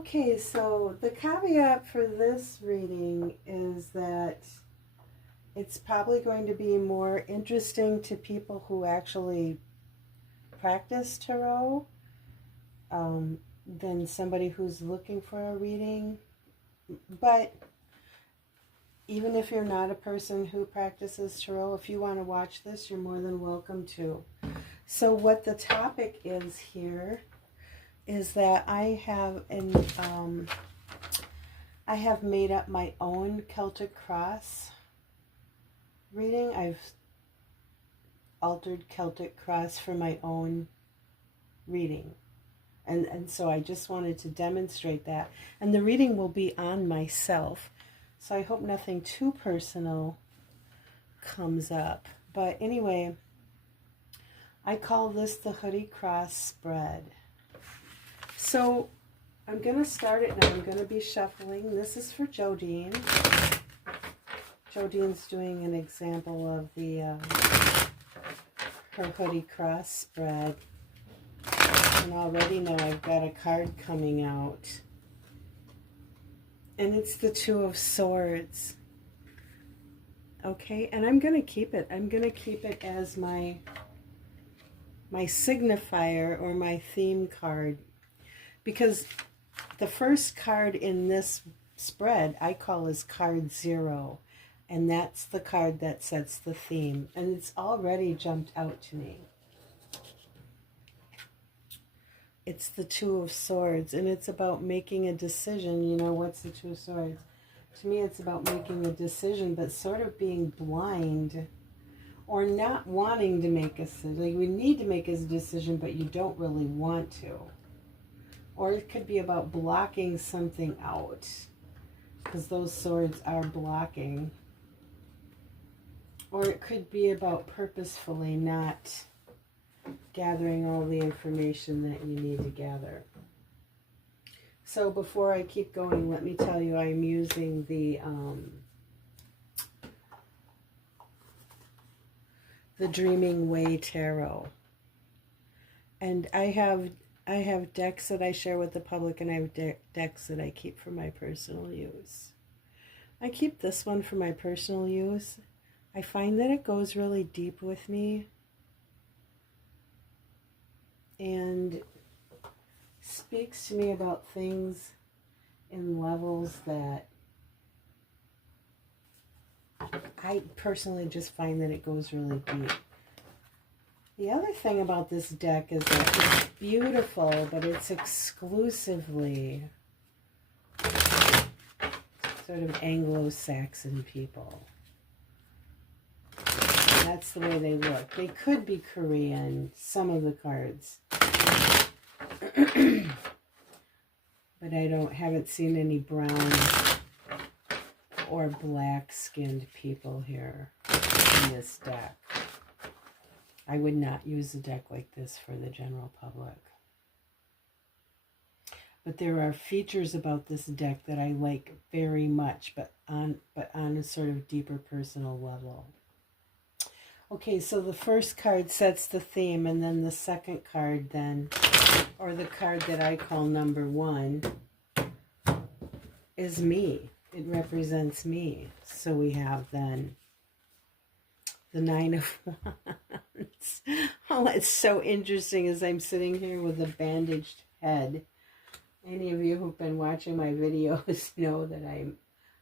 Okay, so the caveat for this reading is that it's probably going to be more interesting to people who actually practice tarot than somebody who's looking for a reading. But even if you're not a person who practices tarot, if you want to watch this, you're more than welcome to. So what the topic is here is that I have made up my own Celtic Cross reading. I've altered Celtic Cross for my own reading. And so I just wanted to demonstrate that. And the reading will be on myself. So I hope nothing too personal comes up. But anyway, I call this the Hoodie Cross Spread. So I'm going to start it now. I'm going to be shuffling. This is for Jodeen. Jodeen's doing an example of the her Hoodie Cross Spread. And already now I've got a card coming out. And it's the Two of Swords. Okay, and I'm going to keep it. I'm going to keep it as my signifier or my theme card. Because the first card in this spread I call as card 0. And that's the card that sets the theme. And it's already jumped out to me. It's the Two of Swords, and it's about making a decision. You know, what's the Two of Swords? To me, it's about making a decision, but sort of being blind or not wanting to make a decision. Like, we need to make a decision, but you don't really want to. Or it could be about blocking something out, because those swords are blocking. Or it could be about purposefully not gathering all the information that you need to gather. So before I keep going, let me tell you I'm using the Dreaming Way Tarot. And I have decks that I share with the public, and I have decks that I keep for my personal use. I keep this one for my personal use. I find that it goes really deep with me and speaks to me about things in levels that I personally just find that it goes really deep. The other thing about this deck is that it's beautiful, but it's exclusively sort of Anglo-Saxon people. That's the way they look. They could be Korean, some of the cards. But I haven't seen any brown or black-skinned people here in this deck. I would not use a deck like this for the general public. But there are features about this deck that I like very much, but on a sort of deeper personal level. Okay, so the first card sets the theme, and then the second card then, or the card that I call number 1, is me. It represents me. So we have then the Nine of Wands. Oh, it's so interesting as I'm sitting here with a bandaged head. Any of you who've been watching my videos know that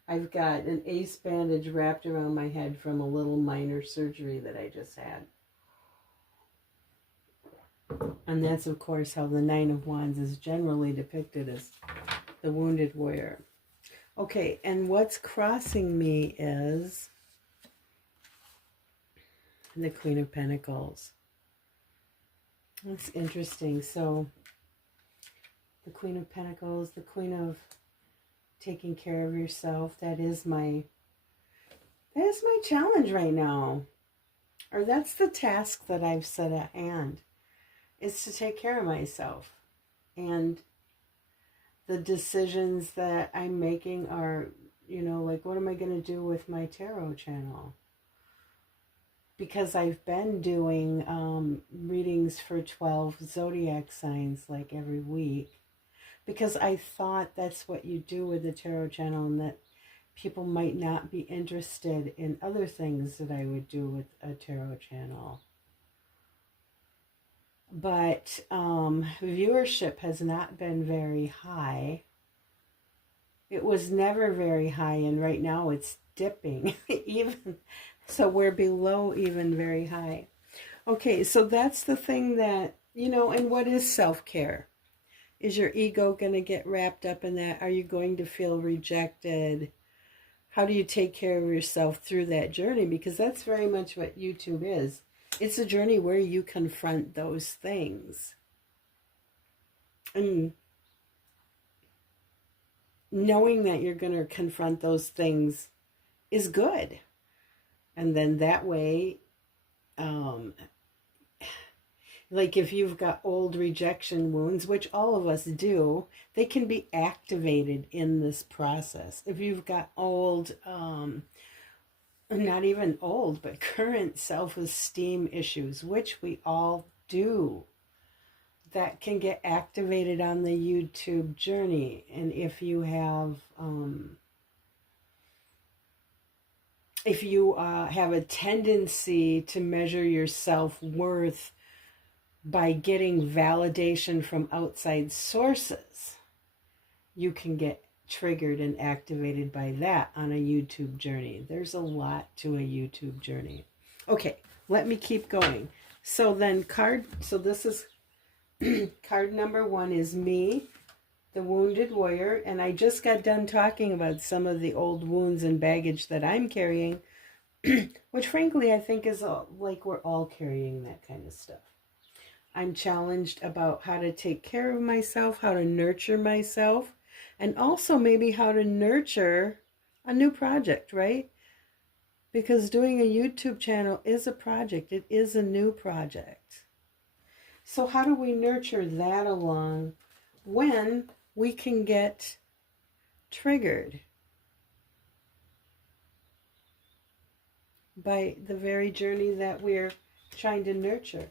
I've got an ace bandage wrapped around my head from a little minor surgery that I just had. And that's, of course, how the Nine of Wands is generally depicted, as the wounded warrior. Okay, and what's crossing me is the Queen of Pentacles. That's interesting. So, the Queen of Pentacles, the Queen of taking care of yourself, that is my challenge right now. Or that's the task that I've set at hand, is to take care of myself. And the decisions that I'm making are, you know, like, what am I going to do with my tarot channel? Because I've been doing readings for 12 zodiac signs like every week. because I thought that's what you do with the tarot channel, and that people might not be interested in other things that I would do with a tarot channel. But viewership has not been very high. It was never very high, and right now it's dipping. Even so, we're below even very high. Okay, so that's the thing that, and what is self-care? Is your ego going to get wrapped up in that? Are you going to feel rejected? How do you take care of yourself through that journey? Because that's very much what YouTube is. It's a journey where you confront those things. And knowing that you're going to confront those things is good. And then that way, like if you've got old rejection wounds, which all of us do, they can be activated in this process. If you've got old, not even old, but current self-esteem issues, which we all do, that can get activated on the YouTube journey. And if you have, have a tendency to measure your self-worth by getting validation from outside sources, you can get triggered and activated by that on a YouTube journey. There's a lot to a YouTube journey. Okay, let me keep going. So then this is card number 1 is me, the wounded warrior, and I just got done talking about some of the old wounds and baggage that I'm carrying, which frankly I think is like we're all carrying that kind of stuff. I'm challenged about how to take care of myself, how to nurture myself, and also maybe how to nurture a new project, right? Because doing a YouTube channel is a project. It is a new project. So how do we nurture that along when we can get triggered by the very journey that we're trying to nurture?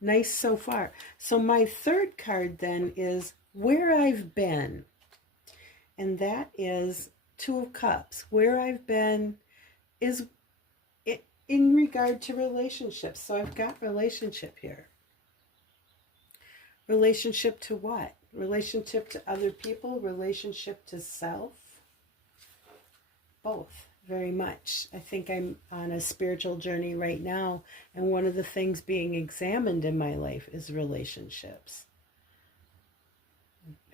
Nice so far. So my third card then is where I've been. And that is 2 of Cups. Where I've been is in regard to relationships. So I've got relationship here. Relationship to what? Relationship to other people? Relationship to self? Both. Very much. I think I'm on a spiritual journey right now, and one of the things being examined in my life is relationships.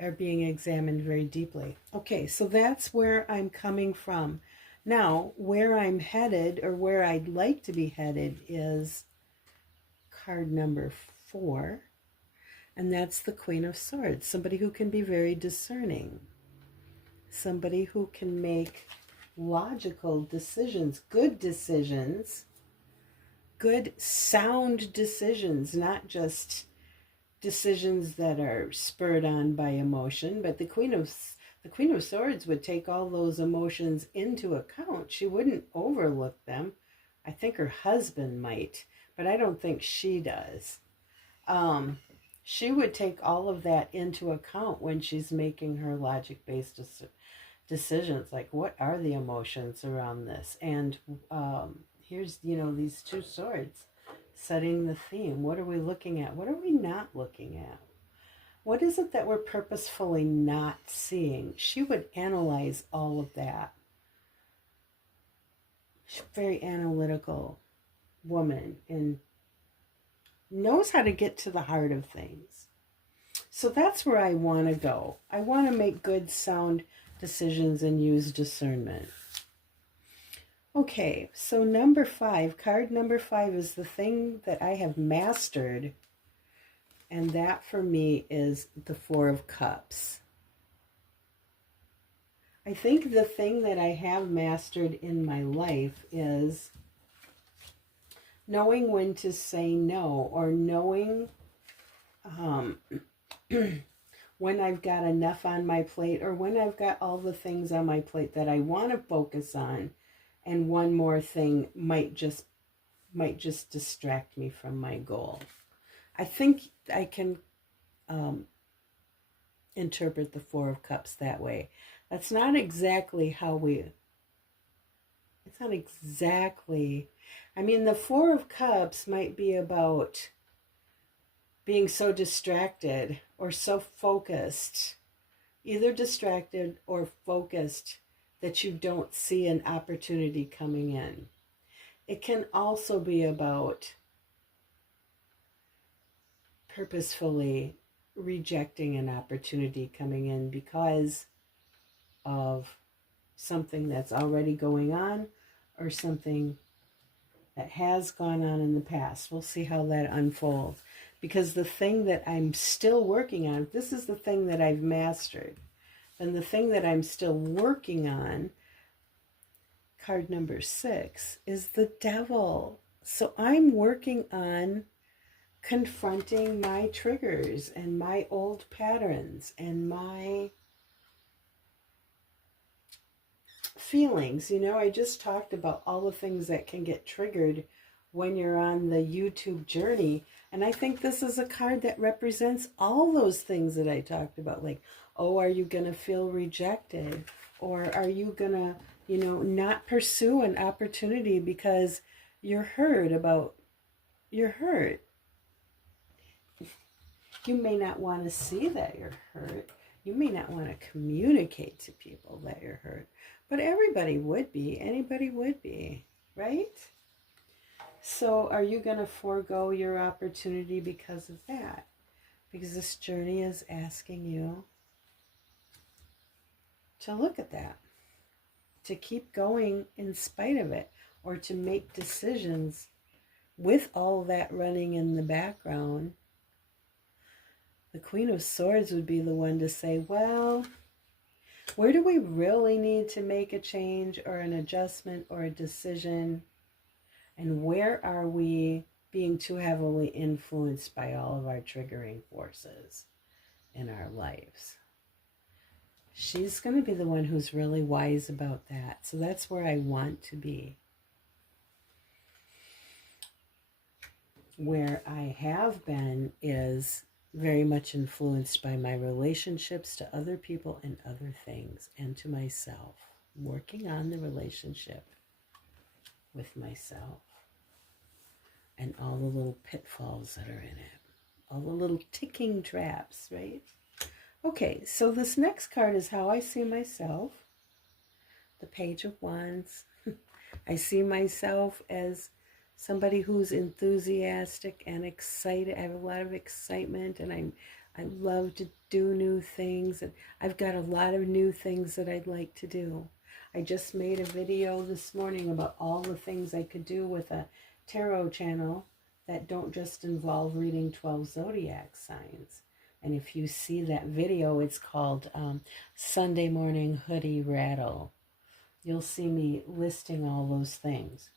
Are being examined very deeply. Okay, so that's where I'm coming from. Now, where I'm headed, or where I'd like to be headed, is card number 4, and that's the Queen of Swords. Somebody who can be very discerning. Somebody who can make logical decisions, good sound decisions, not just decisions that are spurred on by emotion. But the Queen of Swords would take all those emotions into account. She wouldn't overlook them. I think her husband might, but I don't think she does. She would take all of that into account when she's making her logic-based decisions, like what are the emotions around this, and here's these 2 swords setting the theme. What are we looking at? What are we not looking at? What is it that we're purposefully not seeing? She would analyze all of that. She's a very analytical woman and knows how to get to the heart of things. So that's where I want to go. I want to make good sound decisions and use discernment. Okay, so number 5, card number 5 is the thing that I have mastered, and that for me is the 4 of Cups. I think the thing that I have mastered in my life is knowing when to say no, or knowing when I've got enough on my plate, or when I've got all the things on my plate that I want to focus on, and one more thing might just distract me from my goal. I think I can interpret the Four of Cups that way. That's not exactly how we, it's not exactly, I mean, the Four of Cups might be about being so distracted or so focused, either distracted or focused, that you don't see an opportunity coming in. It can also be about purposefully rejecting an opportunity coming in because of something that's already going on or something that has gone on in the past. We'll see how that unfolds. Because the thing that I'm still working on, if this is the thing that I've mastered, then the thing that I'm still working on, card number 6, is the Devil. So I'm working on confronting my triggers and my old patterns and my feelings. You know, I just talked about all the things that can get triggered when you're on the YouTube journey. And I think this is a card that represents all those things that I talked about. Like, oh, are you going to feel rejected? Or are you going to, you know, not pursue an opportunity because you're hurt about, you're hurt. You may not want to see that you're hurt. You may not want to communicate to people that you're hurt. But everybody would be. Anybody would be. Right? So are you going to forego your opportunity because of that? Because this journey is asking you to look at that. To keep going in spite of it. Or to make decisions with all that running in the background. The Queen of Swords would be the one to say, well, where do we really need to make a change or an adjustment or a decision? And where are we being too heavily influenced by all of our triggering forces in our lives? She's going to be the one who's really wise about that. So that's where I want to be. Where I have been is very much influenced by my relationships to other people and other things and to myself. Working on the relationship with myself and all the little pitfalls that are in it. All the little ticking traps, right? Okay, so this next card is how I see myself. The Page of Wands. I see myself as somebody who's enthusiastic and excited. I have a lot of excitement and I love to do new things. And I've got a lot of new things that I'd like to do. I just made a video this morning about all the things I could do with a tarot channel that don't just involve reading 12 zodiac signs. And if you see that video, it's called Sunday Morning Hoodie Rattle. You'll see me listing all those things.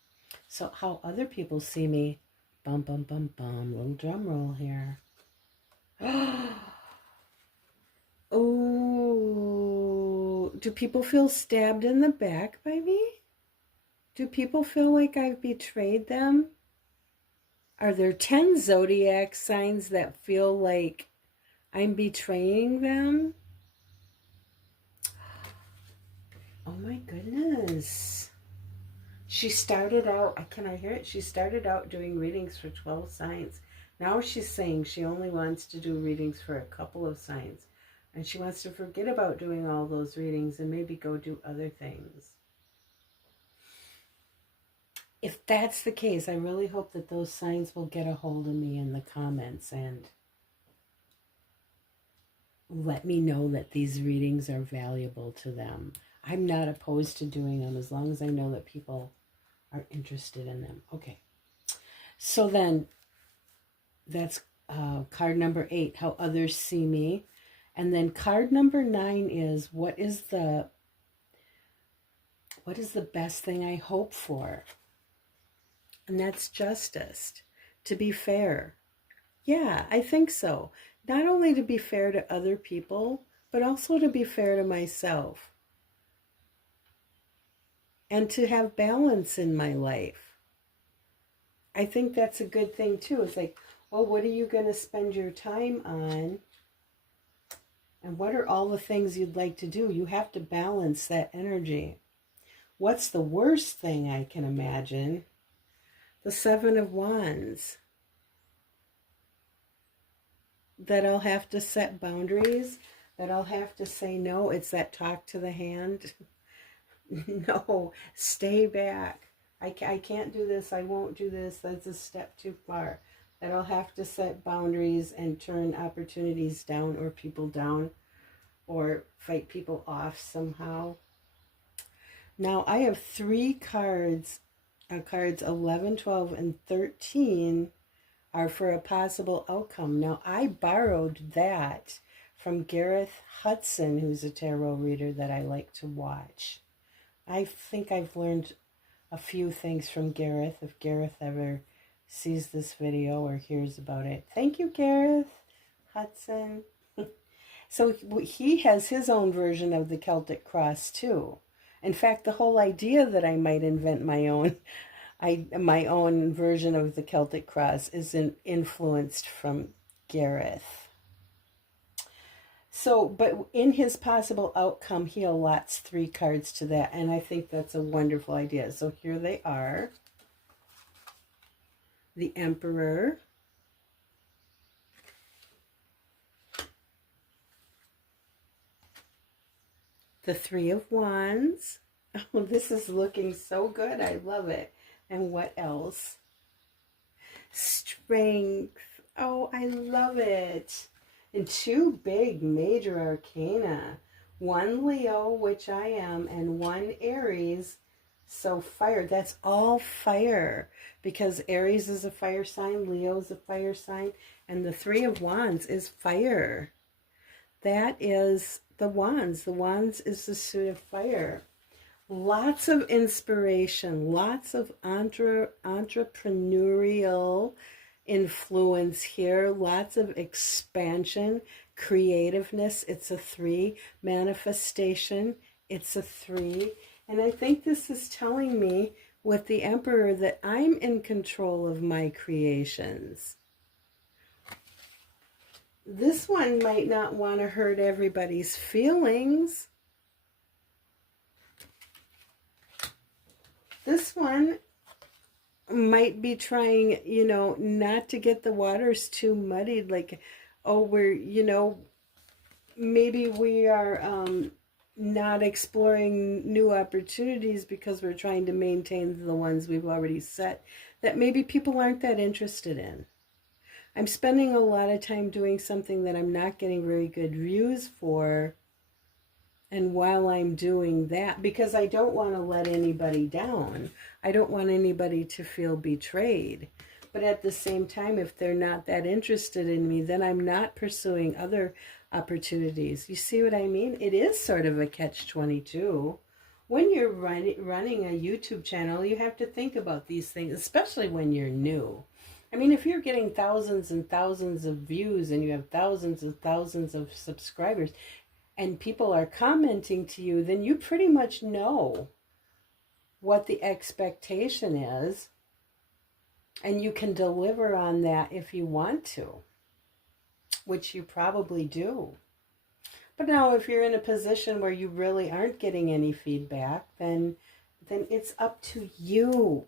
So how other people see me, bum, bum, bum, bum, little drum roll here. Oh, do people feel stabbed in the back by me? Do people feel like I've betrayed them? Are there 10 zodiac signs that feel like I'm betraying them? Oh my goodness. She started out, can I hear it? She started out doing readings for 12 signs. Now she's saying she only wants to do readings for a couple of signs. And she wants to forget about doing all those readings and maybe go do other things. If that's the case, I really hope that those signs will get a hold of me in the comments and let me know that these readings are valuable to them. I'm not opposed to doing them as long as I know that people are interested in them. Okay. So then that's card number 8, how others see me. And then card number 9 is what is the best thing I hope for? And that's justice, to be fair. Yeah, I think so. Not only to be fair to other people, but also to be fair to myself. And to have balance in my life. I think that's a good thing too. It's like, well, what are you going to spend your time on And what are all the things you'd like to do? You have to balance that energy. What's the worst thing I can imagine? The Seven of Wands. That I'll have to set boundaries, that I'll have to say no. It's that talk to the hand. No, stay back. I can't do this. I won't do this. That's a step too far. That I'll have to set boundaries and turn opportunities down or people down or fight people off somehow. Now I have 3 cards. Cards 11, 12, and 13 are for a possible outcome. Now, I borrowed that from Gareth Hudson, who's a tarot reader that I like to watch. I think I've learned a few things from Gareth, if Gareth ever sees this video or hears about it. Thank you, Gareth Hudson. So he has his own version of the Celtic cross, too. In fact, the whole idea that I might invent my own version of the Celtic cross is influenced from Gareth. So, but in his possible outcome, he allots 3 cards to that, and I think that's a wonderful idea. So here they are. The Emperor. The 3 of Wands. Oh, this is looking so good. I love it. And what else? Strength. Oh, I love it. And 2 big major arcana. 1 Leo, which I am, and 1 Aries. So fire. That's all fire. Because Aries is a fire sign, Leo is a fire sign, and the 3 of Wands is fire. That is the Wands. The Wands is the suit of fire. Lots of inspiration, lots of entrepreneurial influence here, lots of expansion, creativeness. It's a 3. Manifestation, it's a 3. And I think this is telling me with the Emperor that I'm in control of my creations. This one might not want to hurt everybody's feelings. This one might be trying, you know, not to get the waters too muddied. Like, oh, we're, you know, maybe we are not exploring new opportunities because we're trying to maintain the ones we've already set that maybe people aren't that interested in. I'm spending a lot of time doing something that I'm not getting very good views for. And while I'm doing that, because I don't want to let anybody down, I don't want anybody to feel betrayed. But at the same time, if they're not that interested in me, then I'm not pursuing other opportunities. You see what I mean? It is sort of a catch-22. When you're running a YouTube channel, you have to think about these things, especially when you're new. I mean, if you're getting thousands and thousands of views and you have thousands and thousands of subscribers, and people are commenting to you, then you pretty much know what the expectation is, and you can deliver on that if you want to, which you probably do. But now if you're in a position where you really aren't getting any feedback, then it's up to you.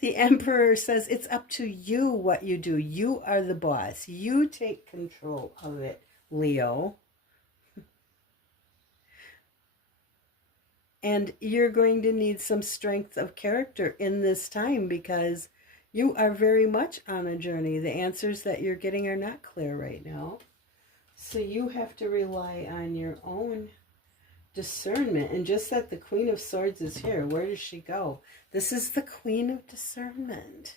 The Emperor says it's up to you what you do. You are the boss. You take control of it, Leo. And you're going to need some strength of character in this time because you are very much on a journey. The answers that you're getting are not clear right now. So you have to rely on your own discernment. And just that the Queen of Swords is here, where does she go? This is the Queen of Discernment.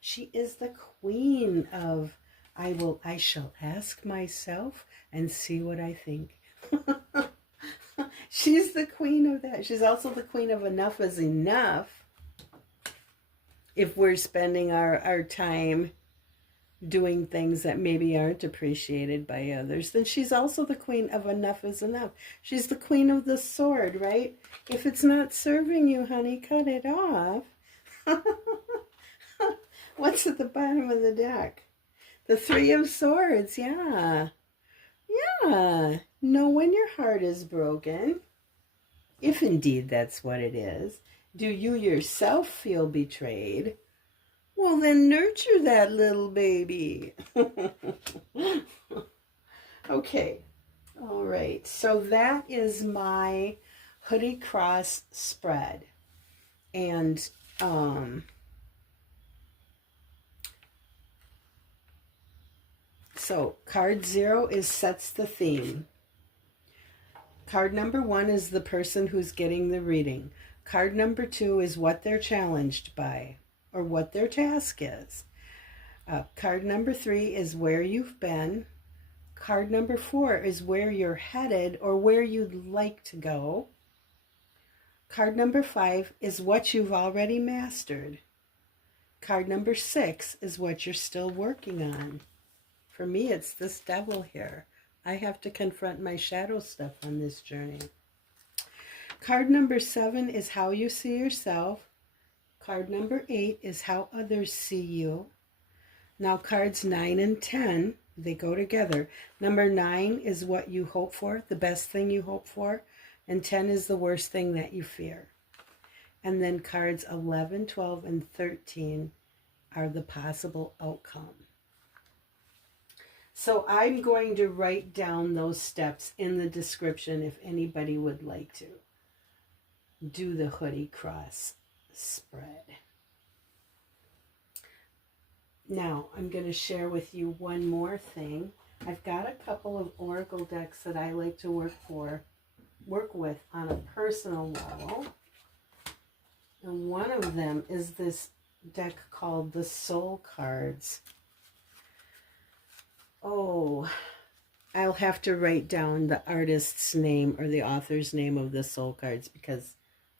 She is the queen of, I shall ask myself and see what I think. She's the queen of that. She's also the queen of enough is enough. If we're spending our time doing things that maybe aren't appreciated by others, then she's also the queen of enough is enough. She's the queen of the sword, right? If it's not serving you, honey, cut it off. What's at the bottom of the deck? The 3 of Swords, yeah. Yeah, know when your heart is broken, if indeed that's what it is. Do you yourself feel betrayed? Well, then nurture that little baby. Okay, all right. So that is my Hoodie Cross Spread. And so card 0 is sets the theme. Card number 1 is the person who's getting the reading. Card number 2 is what they're challenged by or what their task is. Card number 3 is where you've been. Card number 4 is where you're headed or where you'd like to go. Card number 5 is what you've already mastered. Card number 6 is what you're still working on. For me, it's this devil here. I have to confront my shadow stuff on this journey. Card number 7 is how you see yourself. Card number 8 is how others see you. Now cards 9 and 10, they go together. Number 9 is what you hope for, the best thing you hope for. And 10 is the worst thing that you fear. And then cards 11, 12, and 13 are the possible outcome. So I'm going to write down those steps in the description if anybody would like to do the Hoodie Cross Spread. Now I'm going to share with you one more thing. I've got a couple of oracle decks that I like to work with on a personal level. And one of them is this deck called the Soul Cards. Oh, I'll have to write down the artist's name or the author's name of the Soul Cards because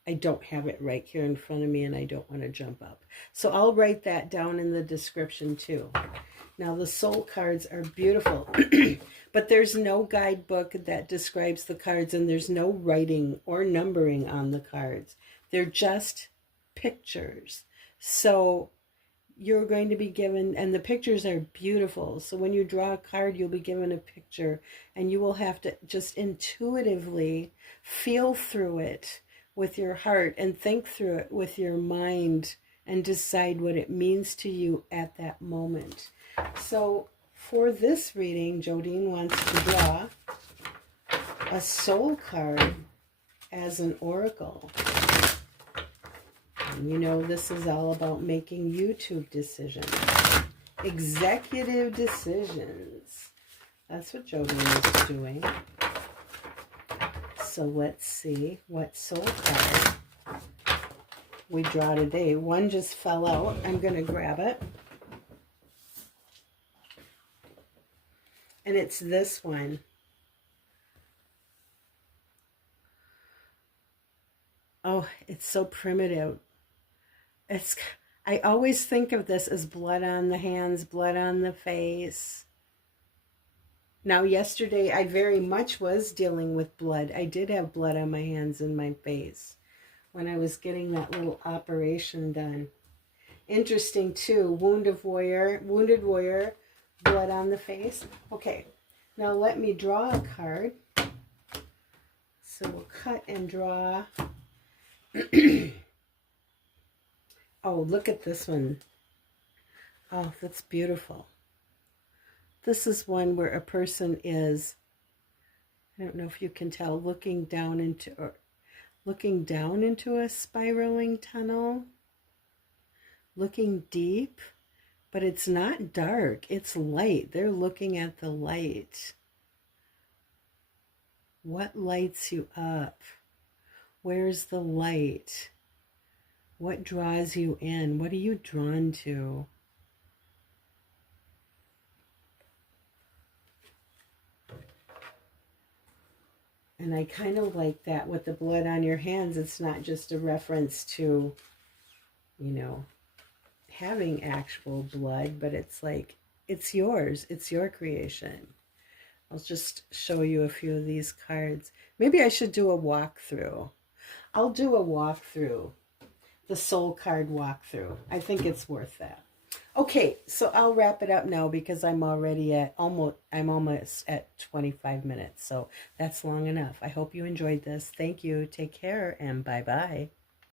I don't have it right here in front of me and I don't want to jump up. So I'll write that down in the description too. Now the Soul Cards are beautiful, but there's no guidebook that describes the cards and there's no writing or numbering on the cards. They're just pictures. So you're going to be given, and the pictures are beautiful. So when you draw a card, you'll be given a picture and you will have to just intuitively feel through it with your heart and think through it with your mind and decide what it means to you at that moment. So for this reading, Jodeen wants to draw a soul card as an oracle. And you know, this is all about making YouTube decisions, executive decisions. That's what Jodeen is doing. So let's see what soul card we draw today. One just fell out. I'm going to grab it. And it's this one. Oh, it's so primitive. I always think of this as blood on the hands, blood on the face. Now, yesterday, I very much was dealing with blood. I did have blood on my hands and my face when I was getting that little operation done. Interesting, too. Wounded warrior, blood on the face. Okay, now let me draw a card. So we'll cut and draw. Oh, look at this one. Oh, that's beautiful. This is one where a person is, I don't know if you can tell, looking down into a spiraling tunnel, looking deep, but it's not dark, it's light. They're looking at the light. What lights you up? Where's the light? What draws you in? What are you drawn to? And I kind of like that with the blood on your hands. It's not just a reference to, you know, having actual blood, but it's like, it's yours. It's your creation. I'll just show you a few of these cards. Maybe I should do a walkthrough. I'll do a walkthrough. The soul card walkthrough. I think it's worth that. Okay, so I'll wrap it up now because I'm almost at 25 minutes. So that's long enough. I hope you enjoyed this. Thank you. Take care and bye-bye.